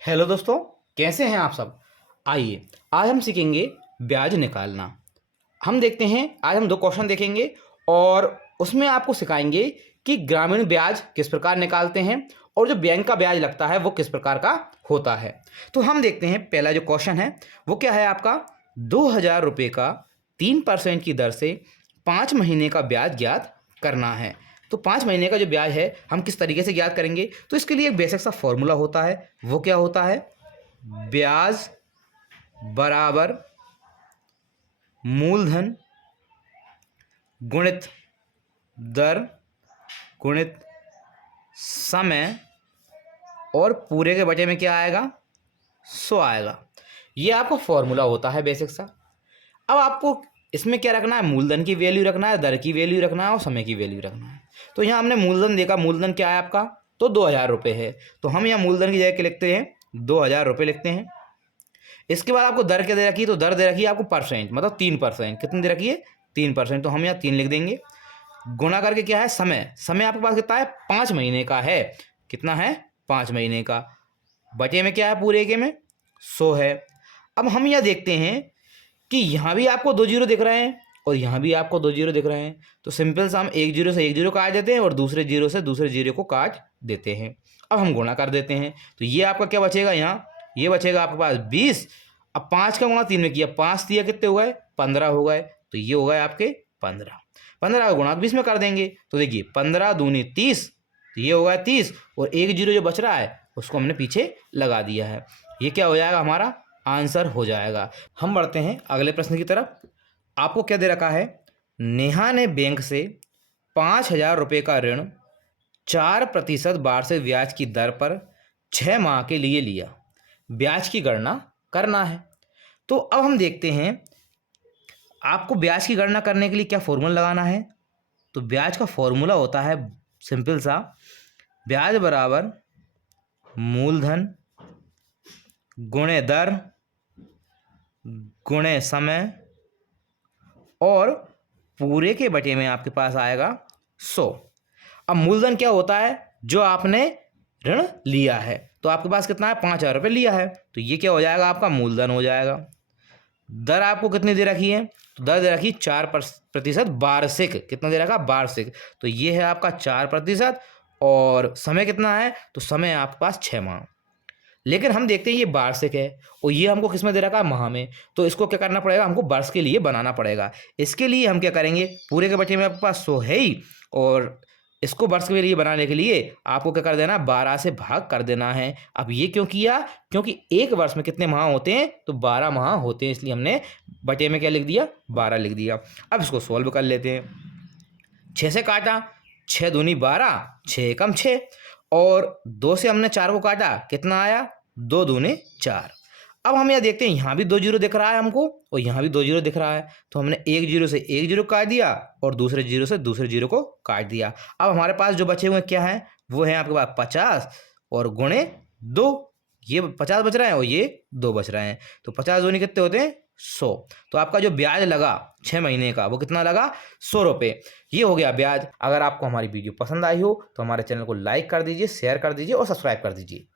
Hello दोस्तों, कैसे हैं आप सब। आइए आज हम सीखेंगे ब्याज निकालना। हम देखते हैं, आज हम दो क्वेश्चन देखेंगे और उसमें आपको सिखाएंगे कि ग्रामीण ब्याज किस प्रकार निकालते हैं और जो बैंक का ब्याज लगता है वो किस प्रकार का होता है। तो हम देखते हैं, पहला जो क्वेश्चन है वो क्या है आपका। 2,000 रुपये का 3% की दर से 5 महीने का ब्याज ज्ञात करना है। तो 5 महीने का जो ब्याज है हम किस तरीके से ज्ञात करेंगे, तो इसके लिए एक बेसिक सा फॉर्मूला होता है। वो क्या होता है, ब्याज बराबर मूलधन गुणित दर गुणित समय और पूरे के बटे में क्या आएगा, 100 आएगा। ये आपका फॉर्मूला होता है बेसिक सा। अब आपको इसमें क्या रखना है, मूलधन की वैल्यू रखना है, दर की वैल्यू रखना है और समय की वैल्यू रखना है। तो यहाँ हमने मूलधन देखा, मूलधन क्या है आपका, तो 2,000 रुपये है। तो हम यहाँ मूलधन की जगह क्या लिखते हैं, 2,000 रुपये लिखते हैं। इसके बाद आपको दर क्या दे रखी है, तो दर दे रखी है आपको परसेंट, मतलब 3%। कितनी दे रखी है, 3%। तो हम यहाँ 3 लिख देंगे। गुणा करके क्या है, समय, समय आपके पास कितना है, 5 महीने का है। कितना है, 5 महीने का। बचे में क्या है, पूरे के में 100 है। अब हम यह देखते हैं कि यहाँ भी आपको 2 जीरो दिख रहे हैं और यहाँ भी आपको 2 जीरो दिख रहे हैं। तो सिंपल सा हम एक जीरो से एक जीरो काट देते हैं और दूसरे जीरो से दूसरे जीरो को काट देते हैं। अब हम गुणा कर देते हैं, तो ये आपका क्या बचेगा, यहाँ ये बचेगा आपके पास 20। अब 5 का गुणा 3 में किया, 5 दिया कितने हो गए, 15 हो गए। तो ये हो गए आपके 15। 15 का गुणा 20 में कर देंगे, तो देखिए 15 दूनी 30, तो ये हो गया 30। और एक जीरो जो बच रहा है उसको हमने पीछे लगा दिया है। ये क्या हो जाएगा, हमारा आंसर हो जाएगा। हम बढ़ते हैं अगले प्रश्न की तरफ। आपको क्या दे रखा है, नेहा ने बैंक से 5,000 रुपये का ऋण 4% वार्षिक ब्याज की दर पर 6 माह के लिए लिया। ब्याज की गणना करना है। तो अब हम देखते हैं, आपको ब्याज की गणना करने के लिए क्या फॉर्मूला लगाना है। तो ब्याज का फॉर्मूला होता है सिंपल सा, ब्याज बराबर मूलधन गुणे दर गुणे समय और पूरे के बटे में आपके पास आएगा 100। अब मूलधन क्या होता है, जो आपने ऋण लिया है। तो आपके पास कितना है, 5,000 रुपये लिया है, तो ये क्या हो जाएगा, आपका मूलधन हो जाएगा। दर आपको कितनी दे रखी है, तो दर दे रखी 4% वार्षिक। कितना दे रखा, वार्षिक। तो ये है आपका 4%। और समय कितना है, तो समय आपके पास 6 माह। लेकिन हम देखते हैं ये वार्षिक है और ये हमको किस में दे रखा है, माह में। तो इसको क्या करना पड़ेगा, हमको वर्ष के लिए बनाना पड़ेगा। इसके लिए हम क्या करेंगे, पूरे के बचे में आपके पास 100 है ही, और इसको वर्ष के लिए बनाने के लिए आपको क्या कर देना, 12 से भाग कर देना है। अब ये क्यों किया, क्योंकि एक वर्ष में कितने माह होते हैं, तो 12 माह होते हैं, इसलिए हमने बटे में क्या लिख दिया, 12 लिख दिया। अब इसको सॉल्व कर लेते हैं। 6 से काटा, 6 दूनी 12, 6 कम 6, और 2 से हमने 4 को काटा, कितना आया, 2 दूने 4। अब हम यह देखते हैं, यहाँ भी 2 जीरो दिख रहा है हमको और यहाँ भी 2 जीरो दिख रहा है। तो हमने एक जीरो से एक जीरो काट दिया और दूसरे जीरो से दूसरे जीरो को काट दिया। अब हमारे पास जो बचे हुए क्या है, वो है आपके पास 50 और गुणे 2। ये 50 बच रहे हैं और ये 2 बच रहे हैं। तो 50 दूनी कितने होते हैं, 100। तो आपका जो ब्याज लगा 6 महीने का, वो कितना लगा, 100 रुपये। ये हो गया ब्याज। अगर आपको हमारी वीडियो पसंद आई हो तो हमारे चैनल को लाइक कर दीजिए, शेयर कर दीजिए और सब्सक्राइब कर दीजिए।